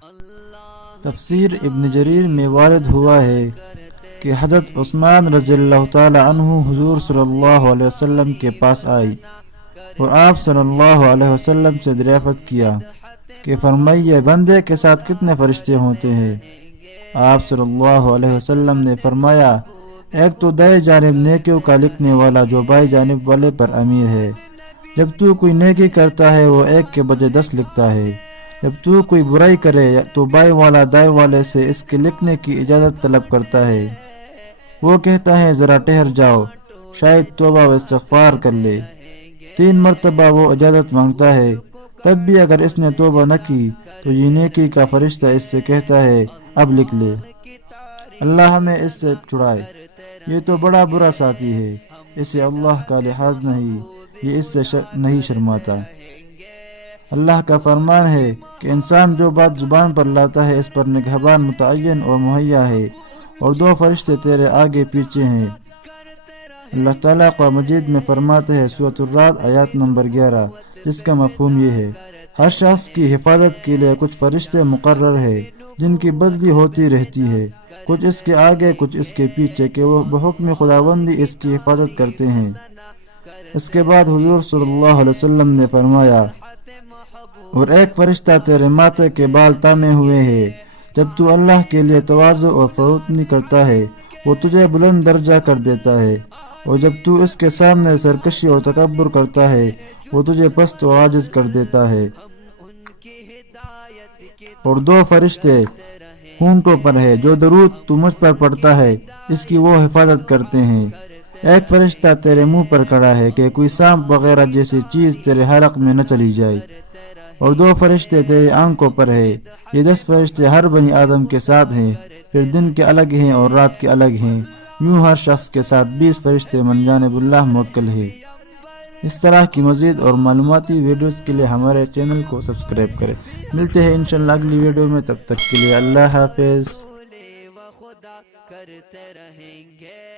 تفسیر ابن جریر میں وارد ہوا ہے کہ حضرت عثمان رضی اللہ تعالی عنہ حضور صلی اللہ علیہ وسلم کے پاس آئی اور آپ صلی اللہ علیہ وسلم سے دریافت کیا کہ فرمائیے بندے کے ساتھ کتنے فرشتے ہوتے ہیں؟ آپ صلی اللہ علیہ وسلم نے فرمایا ایک تو دائیں جانب نیکیوں کا لکھنے والا جو بائیں جانب والے پر امیر ہے، جب تو کوئی نیکی کرتا ہے وہ ایک کے بجائے 10 لکھتا ہے، جب تو کوئی برائی کرے تو بائیں والا دائیں والے سے اس کے لکھنے کی اجازت طلب کرتا ہے، وہ کہتا ہے ذرا ٹھہر جاؤ شاید توبہ و استغفار کر لے، 3 مرتبہ وہ اجازت مانگتا ہے، تب بھی اگر اس نے توبہ نہ کی تو یہ نیکی کا فرشتہ اس سے کہتا ہے اب لکھ لے۔ اللہ ہمیں اس سے چھڑائے، یہ تو بڑا برا ساتھی ہے، اسے اللہ کا لحاظ نہیں، یہ اس سے نہیں شرماتا۔ اللہ کا فرمان ہے کہ انسان جو بات زبان پر لاتا ہے اس پر نگہبان متعین اور مہیا ہے، اور 2 فرشتے تیرے آگے پیچھے ہیں۔ اللہ تعالیٰ قرآن مجید میں فرماتے ہیں سورۃ الرعد آیات نمبر 11، جس کا مفہوم یہ ہے ہر شخص کی حفاظت کے لیے کچھ فرشتے مقرر ہیں جن کی بدلی ہوتی رہتی ہے، کچھ اس کے آگے کچھ اس کے پیچھے، کہ وہ بحکم خداوندی اس کی حفاظت کرتے ہیں۔ اس کے بعد حضور صلی اللہ علیہ وسلم نے فرمایا اور ایک فرشتہ تیرے ماتھے کے بال تامے ہوئے ہے، جب تو اللہ کے لیے تواضع اور فروتنی کرتا ہے وہ تجھے بلند درجہ کر دیتا ہے، اور جب تو اس کے سامنے سرکشی اور تکبر کرتا ہے وہ تجھے پست و عاجز کر دیتا ہے۔ اور 2 فرشتے ہونٹوں پر ہے، جو درود تو مجھ پر پڑھتا ہے اس کی وہ حفاظت کرتے ہیں۔ ایک فرشتہ تیرے منہ پر کھڑا ہے کہ کوئی سانپ وغیرہ جیسی چیز تیرے حلق میں نہ چلی جائے، اور 2 فرشتے تیری آنکھوں پر ہے۔ یہ 10 فرشتے ہر بنی آدم کے ساتھ ہیں، پھر دن کے الگ ہیں اور رات کے الگ ہیں، یوں ہر شخص کے ساتھ 20 فرشتے من جانب اللہ موکل ہے۔ اس طرح کی مزید اور معلوماتی ویڈیوز کے لیے ہمارے چینل کو سبسکرائب کریں۔ ملتے ہیں انشاءاللہ اگلی ویڈیو میں، تب تک کے لیے اللہ حافظ۔ کرتے رہیں گے۔